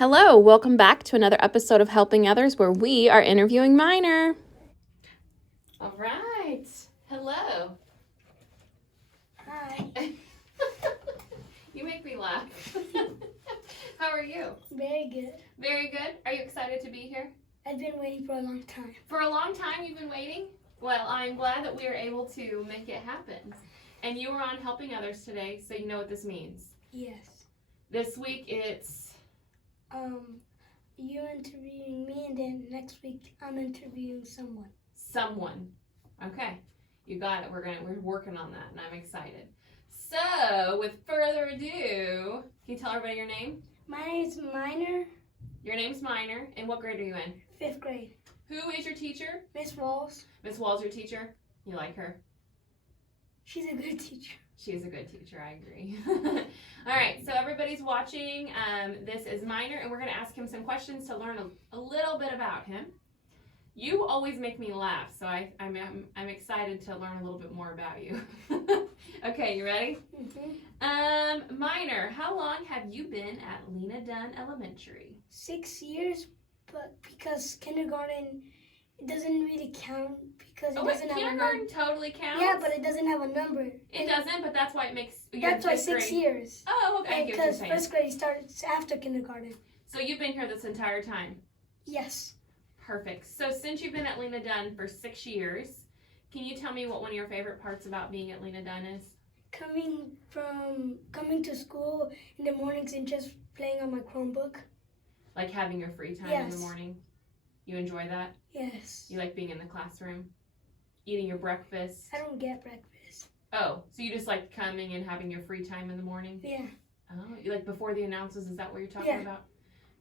Hello, welcome back to another episode of Helping Others where we are interviewing Minor. All right. Hello. Hi. You make me laugh. How are you? Very good. Very good. Are you excited to be here? I've been waiting for a long time. For a long time you've been waiting? Well, I'm glad that we are able to make it happen. And you were on Helping Others today, so you know what this means. Yes. This week it's... You interviewing me, and then next week I'm interviewing someone. Someone. Okay. You got it. We're working on that, and I'm excited. So, with further ado, can you tell everybody your name? My name is Minor. Your name's Minor, and what grade are you in? 5th grade. Who is your teacher? Miss Walls. Miss Wall's your teacher? You like her? She's a good teacher. She is a good teacher, I agree. All right, so everybody's watching. This is Minor, and we're going to ask him some questions to learn a little bit about him. You always make me laugh, so I'm excited to learn a little bit more about you. Okay, you ready? Mm-hmm. Minor, how long have you been at Lena Dunn Elementary? 6 years, but because kindergarten, it doesn't really count because it doesn't have a number. Kindergarten totally counts? Yeah, but it doesn't have a number. It doesn't, but that's why it makes... That's why 6 years. Oh, okay. Because 1st grade starts after kindergarten. So you've been here this entire time? Yes. Perfect. So since you've been at Lena Dunn for 6 years, can you tell me what one of your favorite parts about being at Lena Dunn is? Coming to school in the mornings and just playing on my Chromebook. Like having your free time in the morning? You enjoy that? Yes. You like being in the classroom? Eating your breakfast? I don't get breakfast. Oh, so you just like coming and having your free time in the morning? Yeah. Oh, you like before the announcements, is that what you're talking about?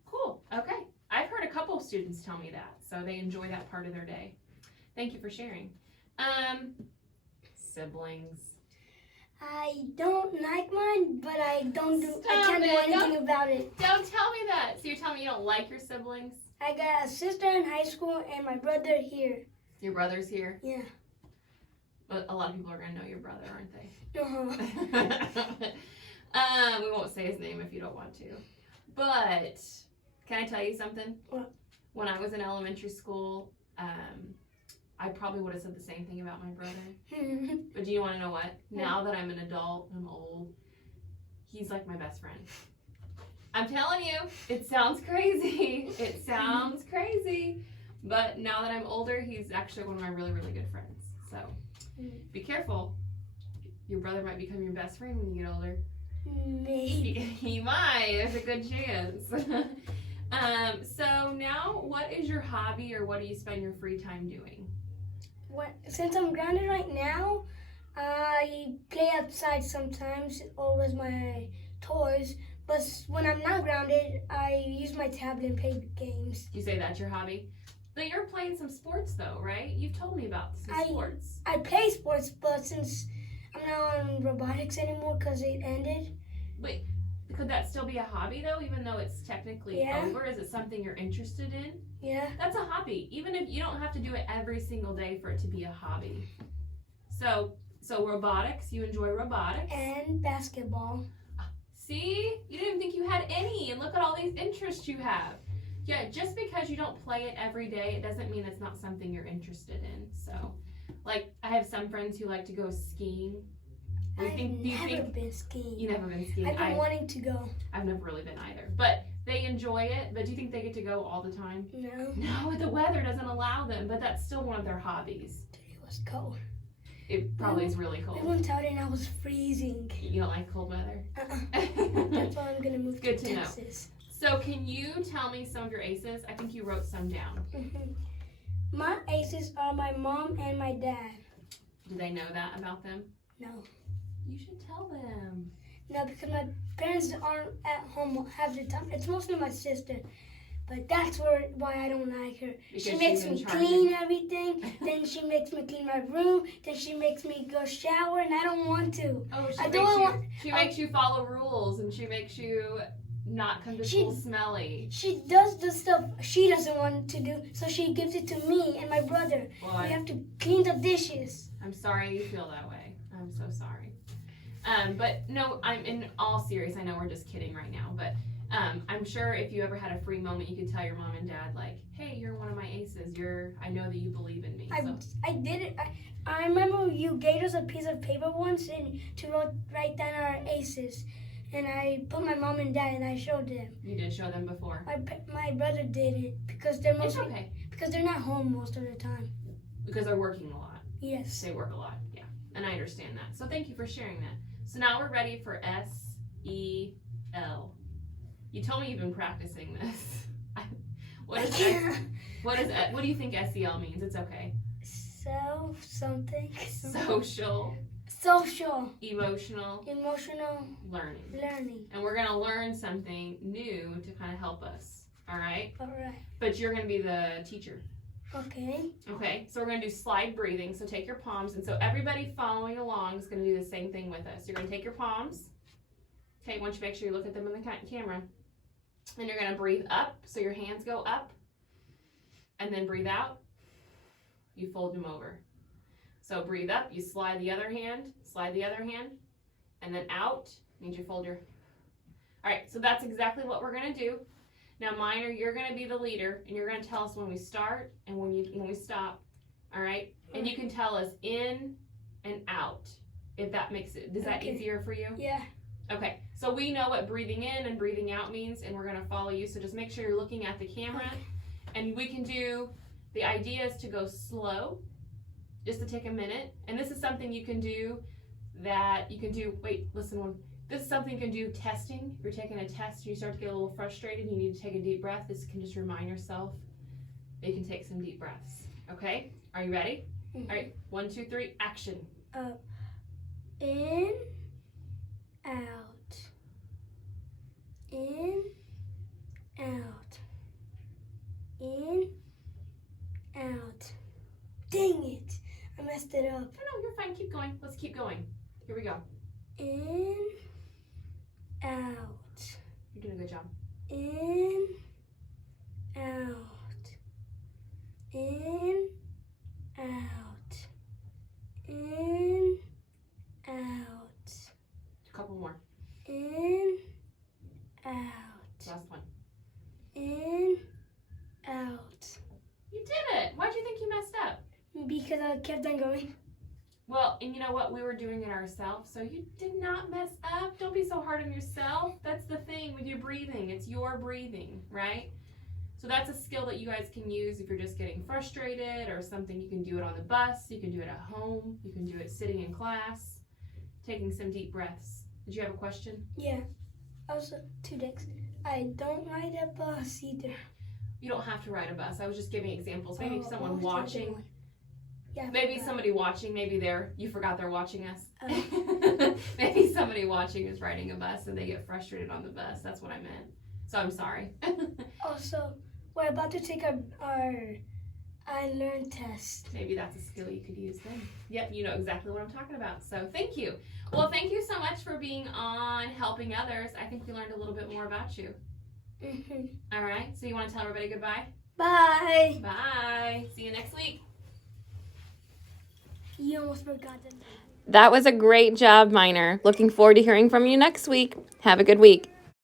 Cool. Okay. I've heard a couple of students tell me that, so they enjoy that part of their day. Thank you for sharing. Siblings. I don't like mine, but I can't do anything about it. Don't tell me that. So you're telling me you don't like your siblings? I got a sister in high school and my brother here. Your brother's here? Yeah. But a lot of people are going to know your brother, aren't they? Uh-huh. We won't say his name if you don't want to. But can I tell you something? What? When I was in elementary school, I probably would have said the same thing about my brother. But do you want to know what? Now that I'm an adult, I'm old, he's like my best friend. I'm telling you, it sounds crazy. It sounds crazy. But now that I'm older, he's actually one of my really, really good friends. So be careful. Your brother might become your best friend when you get older. Maybe. He might. There's a good chance. So now, what is your hobby or what do you spend your free time doing? Since I'm grounded right now, I play outside sometimes or with my toys. But when I'm not grounded, I use my tablet and play games. You say that's your hobby? But you're playing some sports though, right? You've told me about some sports. I play sports, but since I'm not on robotics anymore because it ended. Wait, could that still be a hobby though, even though it's technically over? Is it something you're interested in? Yeah. That's a hobby, even if you don't have to do it every single day for it to be a hobby. So robotics, you enjoy robotics. And basketball. See? You didn't even think you had any, and look at all these interests you have. Yeah, just because you don't play it every day, it doesn't mean it's not something you're interested in. So, like, I have some friends who like to go skiing. I've never been skiing. You've never been skiing? I've been wanting to go. I've never really been either. But they enjoy it, but do you think they get to go all the time? No. No, the weather doesn't allow them, but that's still one of their hobbies. Today was cold. It probably is really cold. I went out and I was freezing. You don't like cold weather? That's why I'm going to move to Texas. So can you tell me some of your aces? I think you wrote some down. My aces are my mom and my dad. Do they know that about them? No. You should tell them. No, because my parents aren't at home half the time. It's mostly my sister. But that's why I don't like her. Because she makes me clean everything. Then she makes me clean my room. Then she makes me go shower, and I don't want to. Oh, she makes you follow rules, and she makes you not come to school smelly. She does the stuff she doesn't want to do, so she gives it to me and my brother. Well, we have to clean the dishes. I'm sorry you feel that way. I'm so sorry. But no, I'm in all serious. I know we're just kidding right now, but I'm sure if you ever had a free moment, you could tell your mom and dad, like, hey, you're one of my aces. I know that you believe in me. So. I did it. I remember you gave us a piece of paper once and to write down our aces. And I put my mom and dad and I showed them. You did show them before? My brother did it because they're It's okay. Because they're not home most of the time. Because they're working a lot. Yes. They work a lot, yeah. And I understand that. So thank you for sharing that. So now we're ready for S-E-L. You told me you've been practicing this. What do you think S-E-L means? It's okay. Something. Social. Emotional. Learning. And we're going to learn something new to kind of help us. All right? All right. But you're going to be the teacher. Okay. Okay, so we're going to do slide breathing. So take your palms. And so everybody following along is going to do the same thing with us. You're going to take your palms. Okay, I want you to make sure you look at them in the camera. And you're going to breathe up. So your hands go up. And then breathe out. You fold them over. So breathe up. You slide the other hand. And then out means you fold your... All right, so that's exactly what we're going to do. Now, Minor, you're going to be the leader, and you're going to tell us when we start and when we stop, all right? And you can tell us in and out, if that makes it, is that easier for you? Yeah. Okay, so we know what breathing in and breathing out means, and we're going to follow you, so just make sure you're looking at the camera, and we can do, the idea is to go slow, just to take a minute, and this is something you can do this is something you can do testing. If you're taking a test and you start to get a little frustrated, you need to take a deep breath. This can just remind yourself that you can take some deep breaths. Okay? Are you ready? Mm-hmm. All right. 1, 2, 3, action. In, out. In, out. In, out. Dang it. I messed it up. No, you're fine. Keep going. Let's keep going. Here we go. In, out. You're doing a good job. In, out. In, out. In, out. A couple more. In, out. Last one. In, out. You did it. Why'd you think you messed up? Because I kept on going. Well, and you know what? We were doing it ourselves, so you did not mess up. Don't be so hard on yourself. That's the thing with your breathing. It's your breathing, right? So that's a skill that you guys can use if you're just getting frustrated or something. You can do it on the bus. You can do it at home. You can do it sitting in class, taking some deep breaths. Did you have a question? Yeah. Also, 2 decks. I don't ride a bus either. You don't have to ride a bus. I was just giving examples. Maybe someone watching... Yeah, maybe somebody watching, you forgot they're watching us. Maybe somebody watching is riding a bus and they get frustrated on the bus. That's what I meant. So I'm sorry. Also, we're about to take our I Learn test. Maybe that's a skill you could use then. Yep, you know exactly what I'm talking about. So thank you. Well, thank you so much for being on Helping Others. I think we learned a little bit more about you. Mm-hmm. All right, so you want to tell everybody goodbye? Bye. Bye. See you next week. You almost forgot that. That was a great job, Minor. Looking forward to hearing from you next week. Have a good week.